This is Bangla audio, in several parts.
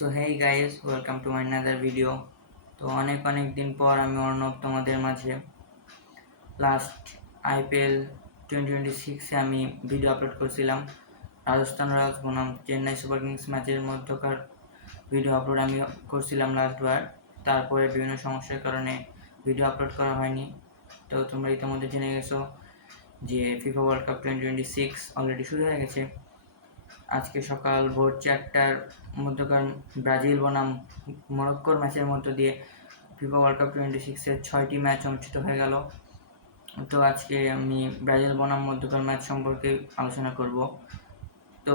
So hey guys, welcome to my another video. তো অনেক দিন পর আমি অর্ণব তোমাদের মাঝে লাস্ট আইপিএল 2026-এ আমি ভিডিও আপলোড করছিলাম। রাজস্থান রয়্যালস বনাম চেন্নাই সুপার কিংস ম্যাচের মধ্যকার ভিডিও আপলোড আমি করছিলাম লাস্টবার। তারপরে বিভিন্ন সমস্যার কারণে ভিডিও আপলোড করা হয়নি। তো তোমরা ইতিমধ্যে জেনে গেছো যে ফিফা ওয়ার্ল্ড কাপ 2026 অলরেডি শুরু হয়ে গেছে। আজকে সকাল ভোর 4টার মধ্যকার ব্রাজিল বনাম মরক্কোর ম্যাচের মধ্য দিয়ে ফিফা ওয়ার্ল্ড কাপ 26-এর 6টি ম্যাচ অনুষ্ঠিত হয়ে গেল। তো আজকে আমি ব্রাজিল বনাম মধ্যকার ম্যাচ সম্পর্কে আলোচনা করব। তো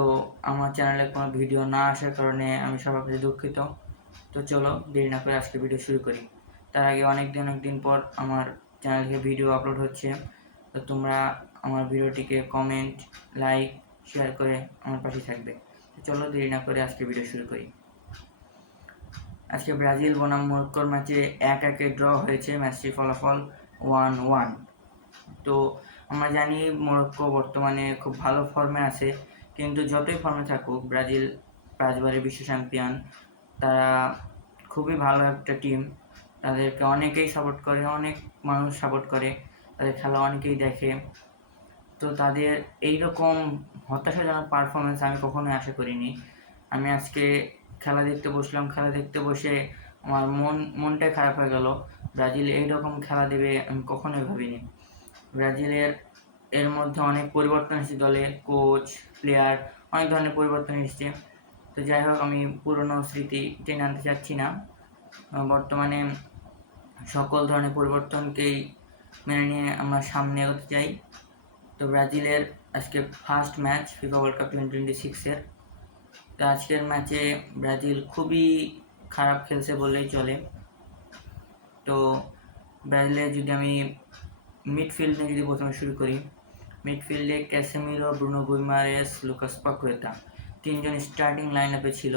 আমার চ্যানেলে কোনো ভিডিও না আসার কারণে আমি সবার কাছে দুঃখিত। তো চলো দেরি না করে আজকে ভিডিও শুরু করি। তার আগে অনেক দিন পর আমার চ্যানেল থেকে ভিডিও আপলোড হচ্ছে। তো তোমরা আমার ভিডিওটিকে কমেন্ট, লাইক, শেয়ার করে আমার পাশে থাকবে। তো চলো দেরি না করে আজকে ভিডিও শুরু করি। আজকে ব্রাজিল বনাম মরক্কোর ম্যাচে 1-1 ড্র হয়েছে। ম্যাচটির ফলাফল 1-1। তো আমরা জানি মরক্কো বর্তমানে খুব ভালো ফর্মে আছে, কিন্তু যতই ফর্মে থাকুক ব্রাজিল 5বারের বিশ্ব চ্যাম্পিয়ন। তারা খুবই ভালো একটা টিম। তাদেরকে অনেকেই সাপোর্ট করে, অনেক মানুষ সাপোর্ট করে, তাদের খেলা অনেকেই দেখে। তো তাদের এইরকম হতাশাজনক পারফরমেন্স আমি কখনোই আশা করিনি। আমি আজকে খেলা দেখতে বসলাম, খেলা দেখতে বসে আমার মনটাই খারাপ হয়ে গেল। ব্রাজিল এইরকম খেলা দেবে আমি কখনোই ভাবিনি। ব্রাজিলের এর মধ্যে অনেক পরিবর্তন এসেছে দলে, কোচ, প্লেয়ার, অনেক ধরনের পরিবর্তন এসেছে। তো যাই হোক, আমি পুরনো স্মৃতি টেনে আনতে চাচ্ছি না। বর্তমানে সকল ধরনের পরিবর্তনকেই মেনে নিয়ে আমরা সামনে এগোতে চাই। তো ব্রাজিলের আজকে first match FIFA World Cup 2026-এর। তো আজকের ম্যাচে ব্রাজিল খুবই খারাপ খেলছে বললেই চলে। তো ব্রাজিলের যদি আমি মিডফিল্ড নিয়ে যদি প্রথমে শুরু করি, মিডফিল্ডে Casemiro, Bruno Guimaraes, Lucas Paqueta তিনজন স্টার্টিং লাইন আপে ছিল।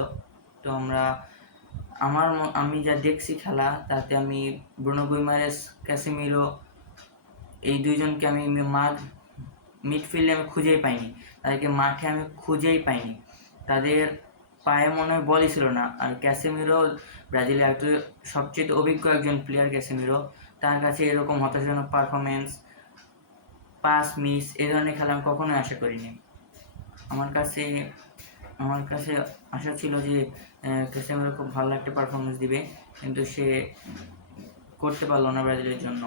তো আমি যা দেখছি খেলা, তাতে আমি ব্রুনো গুইমারেস, ক্যাসেমিরো এই দুইজনকে আমি মিডফিল্ডে আমি খুঁজেই পাইনি। তাদেরকে মাঠে আমি খুঁজেই পাইনি। তাদের পায়ে মনে হয় বলই ছিল না। আর ক্যাসেমিরো ব্রাজিলের সবচেয়ে অভিজ্ঞ একজন প্লেয়ার। ক্যাসেমিরো, তার কাছে এরকম হতাশাজনক পারফরমেন্স, পাস মিস, এই ধরনের খেলা আমি কখনোই আশা করিনি। আমার কাছে আশা ছিল যে ক্যাসেমিরো খুব ভালো একটা পারফরমেন্স দিবে, কিন্তু সে করতে পারলো না ব্রাজিলের জন্য।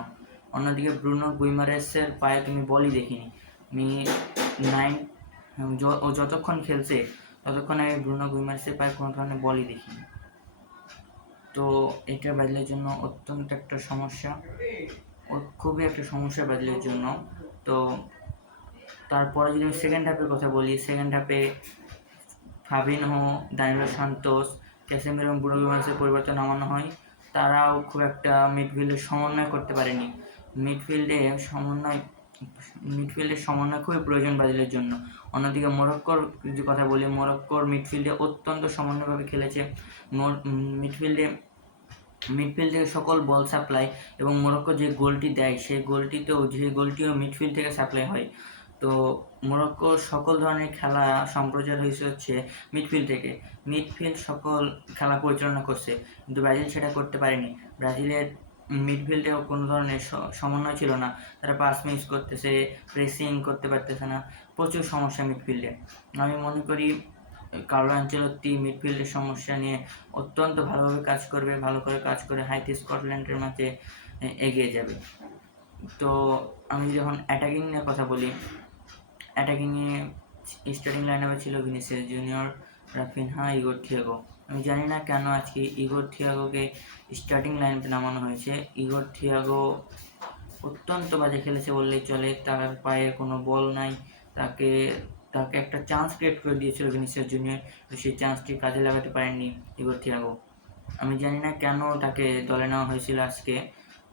অন্যদিকে ব্রুনো গুইমারেসের পায়ে তুমি বলই দেখিনি। ও যতক্ষণ খেলছে ততক্ষণ আমি ব্রুনো গুইমারেসের পায়ে কোনো ধরনের বলই দেখিনি। তো এটা ব্রাজিলের জন্য অত্যন্ত একটা সমস্যা, খুবই একটা সমস্যা ব্রাজিলের জন্য। তো তারপরে যদি আমি সেকেন্ড হাফের কথা বলি, সেকেন্ড হাফে ফাবিনহো, দানিলো সান্তোস, ক্যাসেমিরো এবং ব্রুনো গুইমারেসের পরিবর্তন নামানো হয়। তারাও খুব একটা মিডফিল্ডের সমন্বয় করতে পারেনি। মিডফিল্ডের সমন্বয় খুবই প্রয়োজন ব্রাজিলের জন্য। অন্যদিকে মরক্কোর যদি কথা বলি, মরক্কোর মিডফিল্ডে অত্যন্ত সমন্বয়ভাবে খেলেছে। মিডফিল্ড থেকে সকল বল সাপ্লাই এবং মরক্কো যে গোলটি দেয় সেই গোলটিও মিডফিল্ড থেকে সাপ্লাই হয়। তো মরক্কোর সকল ধরনের খেলা সম্প্রচার হচ্ছে মিডফিল্ড থেকে। মিডফিল্ড সকল খেলা পরিচালনা করছে, কিন্তু ব্রাজিল সেটা করতে পারেনি। ব্রাজিলের মিডফিল্ডেও কোনো ধরনের সমন্বয় ছিল না। তারা পাস মিস করতেছে, প্রেসিং করতে পারতেছে না, প্রচুর সমস্যা মিডফিল্ডে। আমি মনে করি কার্লো আনচেলত্তি মিডফিল্ডের সমস্যা নিয়ে অত্যন্ত ভালোভাবে কাজ করবে, ভালো করে কাজ করে হাইতি স্কটল্যান্ডের ম্যাচে এগিয়ে যাবে। তো আমি যখন অ্যাটাকিং নিয়ে কথা বলি, অ্যাটাকিংয়ে স্টার্টিং লাইন আপে ছিল ভিনিসিয়াস জুনিয়র, রাফিনহা, ইগোর থিয়াগো। আমি জানি না কেন আজকে ইগোর থিয়াগোকে স্টার্টিং লাইন আপে নামানো হয়েছে। ইগোর থিয়াগো অত্যন্ত বাজে খেলেছে বললেই চলে। তার পায়ে কোনো বল নাই। তাকে একটা চান্স ক্রিয়েট করে দিয়েছিল ভিনিসিয়াস জুনিয়র, তো সেই চান্সটি কাজে লাগাতে পারেননি ইগোর থিয়াগো। আমি জানি না কেন তাকে দলে নেওয়া হয়েছিল আজকে।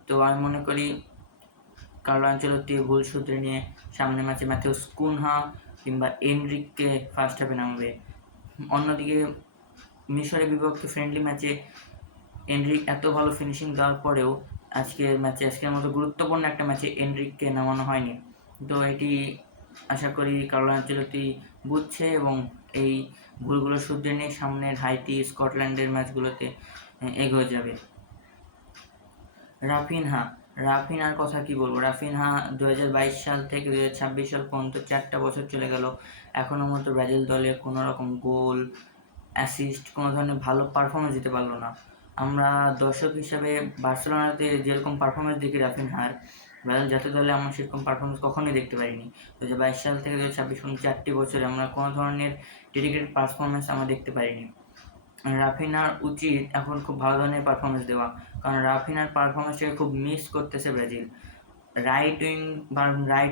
তো আমি মনে করি কার্লো আনচেলত্তি ভুল সূত্রে নিয়ে সামনের ম্যাচে ম্যাথিউস কুনহা কিংবা এনরিককে ফার্স্ট হাফে নামাবে। অন্যদিকে মিশরের বিপক্ষে ফ্রেন্ডলি ম্যাচে এনরিক এত ভালো ফিনিশিং দেওয়ার পরেও আজকের মতো গুরুত্বপূর্ণ একটা ম্যাচে এনরিককে নামানো হয়নি। তো এটি আশা করি কার্লো আনচেলত্তি বুঝছে এবং এই ভুলগুলো শুধরে নিয়ে সামনের হাইতি, স্কটল্যান্ডের ম্যাচগুলোতে এগিয়ে যাবে। রাফিনহার কথা কি বলবো। রাফিনহা 2022 সাল থেকে 2026 সাল পর্যন্ত 4টা বছর চলে গেল, এখনো মতো ব্রাজিল দলে কোনো রকম গোল, অ্যাসিস্ট, কোনো ধরনের ভালো পারফরমেন্স দিতে পারলো না। আমরা দর্শক হিসাবে বার্সেলোনাতে যেরকম পারফরমেন্স দেখি রাফিনহার, ব্রাজিল জাতীয় দলে আমরা সেরকম পারফরমেন্স কখনোই দেখতে পারিনি। 2022 সাল থেকে 2026 পর্যন্ত 4টি বছরে আমরা কোনো ধরনের ডেডিকেটেড পারফরমেন্স আমরা দেখতে পারিনি। রাফিনার উচিত এখন খুব ভালো ধরনের পারফরমেন্স দেওয়া, কারণ রাফিনার পারফরমেন্সটাকে খুব মিস করতেছে ব্রাজিল। রাইট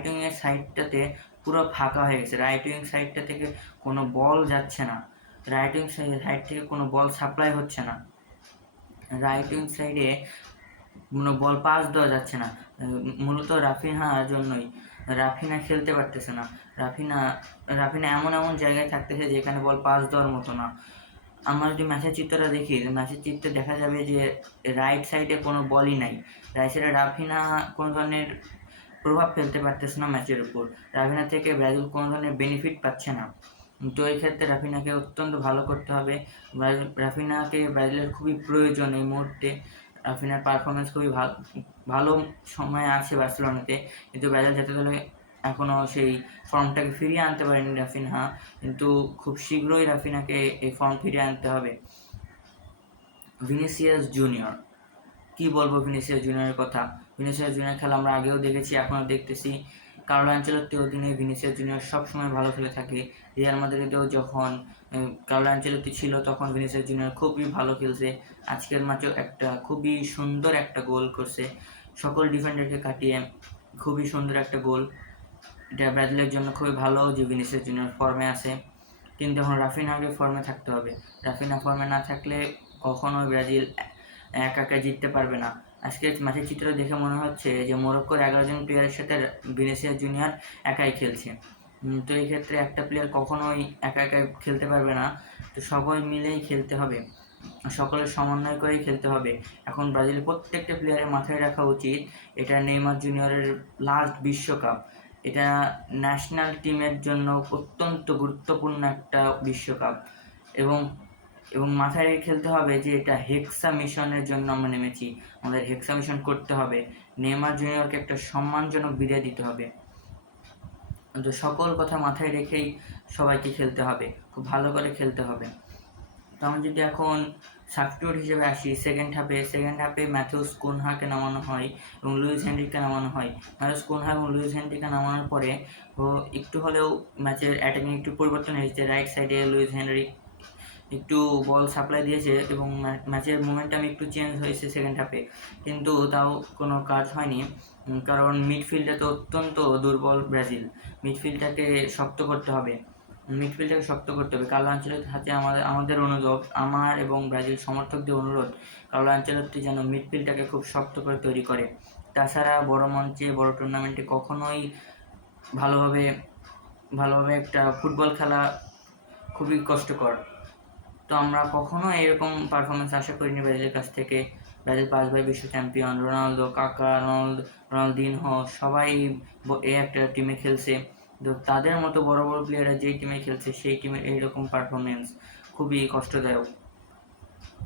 উইং এর সাইডটাতে পুরো ফাঁকা হয়ে গেছে, রাইট উইং সাইডটা থেকে কোনো বল যাচ্ছে না, রাইট উইং সাইড থেকে কোনো বল সাপ্লাই হচ্ছে না, রাইট উইং সাইডে কোনো বল পাস দেওয়া যাচ্ছে না, মূলত রাফিনহার জন্যই। রাফিনা খেলতে পারতেছে না, রাফিনা এমন জায়গায় থাকতেছে যেখানে বল পাস দেওয়ার মতো না। আমরা যদি ম্যাচের চিত্রটা দেখি, ম্যাচের চিত্রে দেখা যাবে যে রাইট সাইডে কোনো বলই নাই, রাইট সাইডে রাফিনা কোনো ধরনের প্রভাব ফেলতে পারতেছে না ম্যাচের উপর, রাফিনা থেকে ব্রাজিল কোনো ধরনের বেনিফিট পাচ্ছে না। তো এই ক্ষেত্রে রাফিনাকে অত্যন্ত ভালো করতে হবে, রাফিনাকে ব্রাজিলের খুবই প্রয়োজন এই মুহূর্তে। রাফিনার পারফরমেন্স খুবই ভালো সময় আছে বার্সেলোনাতে, কিন্তু ব্রাজিল জাতীয় দলে এখনও সেই ফর্মটাকে ফিরিয়ে আনতে পারেনি রাফিনহা, কিন্তু খুব শীঘ্রই রাফিনাকে এই ফর্ম ফিরিয়ে আনতে হবে। ভিনিসিয়াস জুনিয়র, কি বলবো ভিনিসিয়াস জুনিয়রের কথা। ভিনিসিয়াস জুনিয়র খেলা আমরা আগেও দেখেছি, এখনও দেখতেছি। কার্লো আনচেলত্তির অধীনে ভিনিসিয়াস জুনিয়র সবসময় ভালো খেলে থাকে। রিয়াল মাদ্রিদেও যখন কার্লো আনচেলত্তি ছিল তখন ভিনিসিয়াস জুনিয়র খুবই ভালো খেলছে। আজকের ম্যাচেও একটা খুবই সুন্দর একটা গোল করছে, সকল ডিফেন্ডারকে কাটিয়ে খুবই সুন্দর একটা গোল। এটা ব্রাজিলের জন্য খুবই ভালো যে ভিনিসিয়াস জুনিয়র ফর্মে আছে, কিন্তু এখন রাফিনহাকে ফর্মে থাকতে হবে। রাফিনহা ফর্মে না থাকলে কখনোই ব্রাজিল একা জিততে পারবে না। আজকে ম্যাচের চিত্র দেখে মনে হচ্ছে যে মোরক্কোর 11 জন প্লেয়ারের সাথে ভিনিসিয়াস জুনিয়র একাই খেলছে। তো এই ক্ষেত্রে একটা প্লেয়ার কখনোই একা খেলতে পারবে না, তো সবাই মিলেই খেলতে হবে, সকলের সমন্বয় করেই খেলতে হবে। এখন ব্রাজিলের প্রত্যেকটা প্লেয়ারের মাথায় রাখা উচিত এটা নেইমার জুনিয়রের লাস্ট বিশ্বকাপ, এটা ন্যাশনাল টিমের জন্য অত্যন্ত গুরুত্বপূর্ণ একটা বিশ্বকাপ, এবং মাথায় রেখে খেলতে হবে যে এটা হেক্সা মিশনের জন্য আমরা নেমেছি, আমাদের হেক্সা মিশন করতে হবে, নেইমার জুনিয়রকে একটা সম্মানজনক বিদায় দিতে হবে। তো সকল কথা মাথায় রেখেই সবাইকে খেলতে হবে, খুব ভালো করে খেলতে হবে। তো আমি যদি এখন সাবস্টিটিউট হিসেবে আসি, সেকেন্ড হাফে ম্যাথিউস কুনহাকে নামানো হয় এবং লুইস হেনরিককে নামানো হয়। ম্যাথিউস কুনহা এবং লুইস হেনরিককে নামানোর পরে একটু হলেও ম্যাচের অ্যাটাকিং একটু পরিবর্তন হয়েছে। রাইট সাইডে লুইস হেনরিক একটু বল সাপ্লাই দিয়েছে এবং ম্যাচের মোমেন্টাম একটু চেঞ্জ হয়েছে সেকেন্ড হাফে, কিন্তু তাও কোনো কাজ হয়নি, কারণ মিডফিল্ডে তো অত্যন্ত দুর্বল ব্রাজিল। মিডফিল্ডটাকে শক্ত করতে হবে। কার্লো আনচেলত্তির হাতে আমাদের অনুরোধ, আমার এবং ব্রাজিল সমর্থকদের অনুরোধ, কার্লো আনচেলত্তি যেন মিডফিল্ডটাকে খুব শক্ত করে তৈরি করে। তাছাড়া বড় মঞ্চে বড় টুর্নামেন্টে কখনোই ভালোভাবে একটা ফুটবল খেলা খুবই কষ্টকর। তো আমরা কখনো এরকম পারফরমেন্স আশা করিনি ব্রাজিলের কাছ থেকে। ব্রাজিল 5 বার বিশ্ব চ্যাম্পিয়ন, রোনালদো, কাকা, রোনালদিনহো সবাই এই একটা টিমে খেলছে। তো তাদের মতো বড় প্লেয়াররা যেই টিমে খেলছে সেই টিমের এইরকম পারফরমেন্স খুবই কষ্টদায়ক।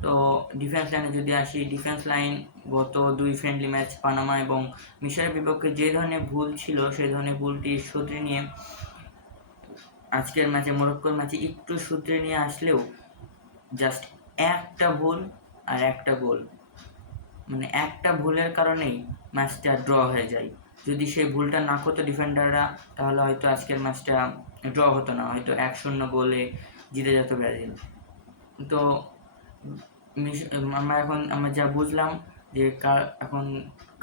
তো ডিফেন্স লাইনে যদি আসি, ডিফেন্স লাইন গত 2 ফ্রেন্ডলি ম্যাচ পানামা এবং মিশরের বিপক্ষে যে ধরনের ভুল ছিল সেই ধরনের ভুলটি শুধরে নিয়ে আজকের ম্যাচে, মোরক্কোর ম্যাচে একটু শুধরে নিয়ে আসলেও জাস্ট একটা ভুল আর একটা গোল, মানে একটা ভুলের কারণেই ম্যাচটা ড্র হয়ে যায়। যদি সেই ভুলটা না করতো ডিফেন্ডাররা, তাহলে হয়তো আজকের ম্যাচটা ড্র হতো না, হয়তো 1-0 গোলে জিতে যেত ব্রাজিল। তো আমরা যা বুঝলাম যে এখন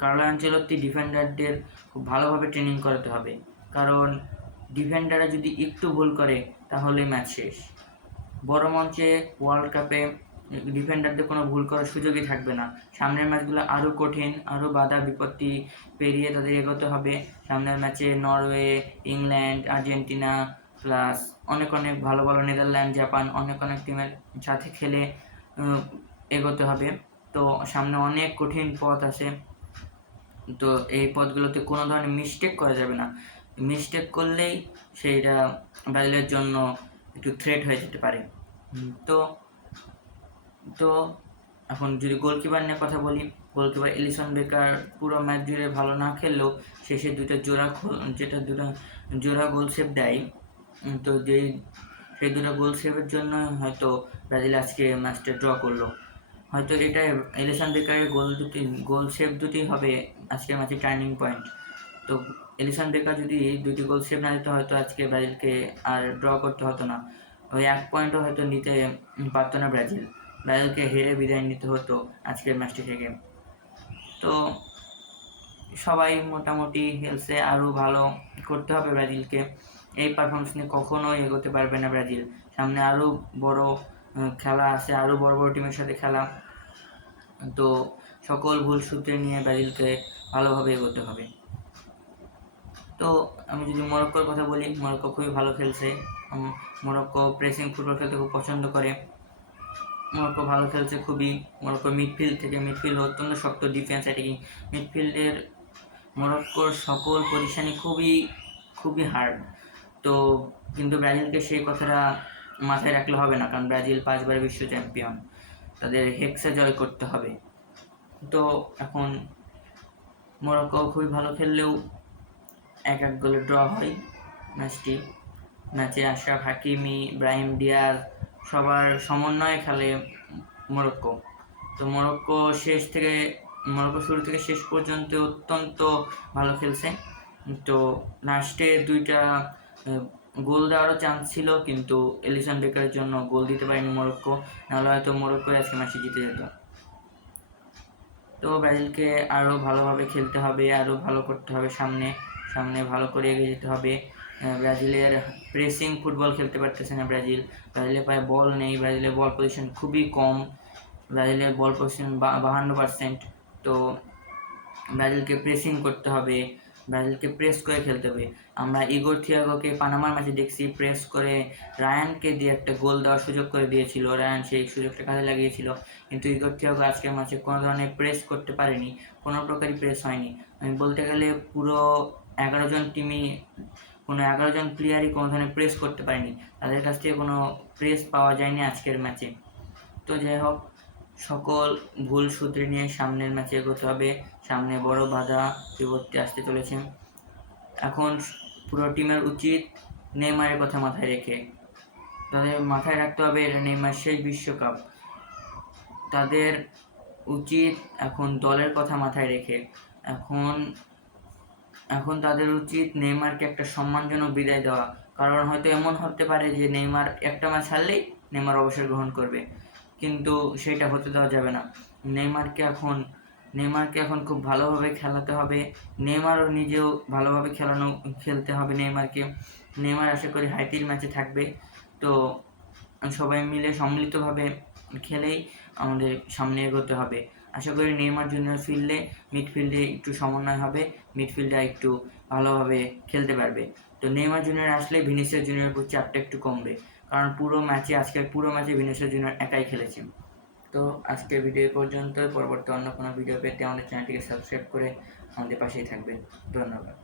কার্লো আনচেলত্তি ডিফেন্ডারদের খুব ভালোভাবে ট্রেনিং করাতে হবে, কারণ ডিফেন্ডাররা যদি একটু ভুল করে তাহলে ম্যাচ শেষ। বড় মঞ্চে ওয়ার্ল্ড কাপে ডিফেন্ডারদের কোনো ভুল করার সুযোগই থাকবে না। সামনের ম্যাচগুলো আরও কঠিন, আরও বাধা বিপত্তি পেরিয়ে তাদের এগোতে হবে। সামনের ম্যাচে নরওয়ে, ইংল্যান্ড, আর্জেন্টিনা প্লাস অনেক ভালো নেদারল্যান্ড, জাপান অনেক টিমের সাথে খেলে এগোতে হবে। তো সামনে অনেক কঠিন পথ আছে, তো এই পথগুলোতে কোনো ধরনের মিস্টেক করা যাবে না। মিস্টেক করলেই সেইটা ব্রাজিলের জন্য একটু থ্রেট হয়ে যেতে পারে। তো তো এখন যদি গোলকিপার নিয়ে কথা বলি, গোলকিপার এলিসন বেকার পুরো ম্যাচ জুড়ে ভালো না খেললেও শেষে দুটো জোড়া গোল সেভ দেয়। তো সেই দুটো গোল সেভের জন্য হয়তো ব্রাজিল আজকে ম্যাচটা ড্র করলো। হয়তো এটা এলিসন বেকারের গোল সেভ দুটি হবে আজকের ম্যাচে টার্নিং পয়েন্ট। তো এলিসন বেকার যদি দুটি গোল সেভ না দিত হয়তো আজকে ব্রাজিলকে আর ড্র করতে হতো না, ওই 1 পয়েন্টও হয়তো নিতে পারতো না ব্রাজিলকে হেরে বিদায় নিতে হতো আজকের ম্যাচটি থেকে। তো সবাই মোটামুটি খেলছে, আরও ভালো করতে হবে ব্রাজিলকে। এই পারফরমেন্স নিয়ে কখনোই এগোতে পারবে না ব্রাজিল। সামনে আরও বড় খেলা আছে, আরও বড় বড় টিমের সাথে খেলা। তো সকল ভুল সূত্রে নিয়ে ব্রাজিলকে ভালোভাবে এগোতে হবে। তো আমি যদি মরক্কোর কথা বলি, মরক্কো খুবই ভালো খেলছে। মরক্কো প্রেসিং ফুটবল খেলতে খুব পছন্দ করে। মরক্কো ভালো খেলছে খুবই। মরক্কো মিডফিল্ড অত্যন্ত শক্ত, ডিফেন্স অ্যাটাকিং মিডফিল্ডের মরক্কোর সকল পজিশনই খুবই হার্ড। তো কিন্তু ব্রাজিলকে সেই কথাটা মাথায় রাখলে হবে না, কারণ ব্রাজিল 5 বারের বিশ্ব চ্যাম্পিয়ন, তাদের হেক্সা জয় করতে হবে। তো এখন মরক্কো খুবই ভালো খেললেও 1-1 গোলে ড্র হয় ম্যাচে আশরাফ হাকিমি, ব্রাহিম ডিয়াজ সবার সমন্বয়ে খেলে মরক্কো। তো মরক্কো শুরু থেকে শেষ পর্যন্ত অত্যন্ত ভালো খেলছে। তো লাস্টে 2টা গোল দেওয়ারও চান্স ছিল, কিন্তু এলিসন বেকারের জন্য গোল দিতে পারেনি মরক্কো, নাহলে হয়তো মরক্কো আজকে ম্যাচে জিতে যেত। তো ব্রাজিলকে আরও ভালোভাবে খেলতে হবে, আরও ভালো করতে হবে, সামনে ভালো করে এগিয়ে যেতে হবে। ব্রাজিলের প্রেসিং ফুটবল খেলতে পারতেছে না ব্রাজিলের পায়ে বল নেই, ব্রাজিলের বল পজিশন খুবই কম, ব্রাজিলের বল পজিশন 52%। তো ব্রাজিলকে প্রেসিং করতে হবে, ব্রাজিলকে প্রেস করে খেলতে হবে। আমরা ইগোর থিয়াগোকে পানামার ম্যাচে দেখছি, প্রেস করে রায়ানকে দিয়ে একটা গোল দেওয়ার সুযোগ করে দিয়েছিল, রায়ান সেই সুযোগটা কাজে লাগিয়েছিল। কিন্তু ইগোর থিয়াগো আজকের ম্যাচে কোনো ধরনের প্রেস করতে পারেনি, কোনো প্রকারই প্রেস হয়নি। আমি বলতে গেলে পুরো 11 জন প্লেয়ারই কোনো ধরনের প্রেস করতে পারেনি, তাদের কাছ থেকে কোনো প্রেস পাওয়া যায়নি আজকের ম্যাচে। তো যাই হোক, সকল ভুল সূত্রে নিয়ে সামনের ম্যাচে এগোতে হবে। সামনে বড় বাধা বিপত্তি আসতে চলেছে। এখন পুরো টিমের উচিত নেইমারের কথা মাথায় রেখে, তাদের মাথায় রাখতে হবে এটা নেইমার শেষ বিশ্বকাপ। তাদের উচিত এখন দলের কথা মাথায় রেখে এখন তাদের উচিত নেইমারকে একটা সম্মানজনক বিদায় দেওয়া। কারণ হয়তো এমন হতে পারে যে নেইমার একটা ম্যাচ হারলেই নেইমার অবসর গ্রহণ করবে, কিন্তু সেটা হতে দেওয়া যাবে না। নেইমারকে এখন খুব ভালোভাবে খেলাতে হবে, নেইমারও নিজেও ভালোভাবে খেলতে হবে নেইমারকে। নেইমার আশা করি হাইতির ম্যাচে থাকবে। তো সবাই মিলে সম্মিলিতভাবে খেলেই আমাদের সামনে এগোতে হবে। আশা করি নেইমার জুনিয়র ফিরলে মিডফিল্ডে একটু সমন্বয় হবে, মিডফিল্ডে একটু ভালোভাবে খেলতে পারবে। তো নেইমার জুনিয়র আসলে ভিনিসিয়াস জুনিয়রের উপর চাপটা একটু কমবে, কারণ আজকের পুরো ম্যাচে ভিনিসিয়াস জুনিয়র একাই খেলেছে। তো আজকের ভিডিও পর্যন্ত। পরবর্তী অন্য কোনো ভিডিও পেতে আমাদের চ্যানেলটিকে সাবস্ক্রাইব করে আমাদের পাশেই থাকবেন। ধন্যবাদ।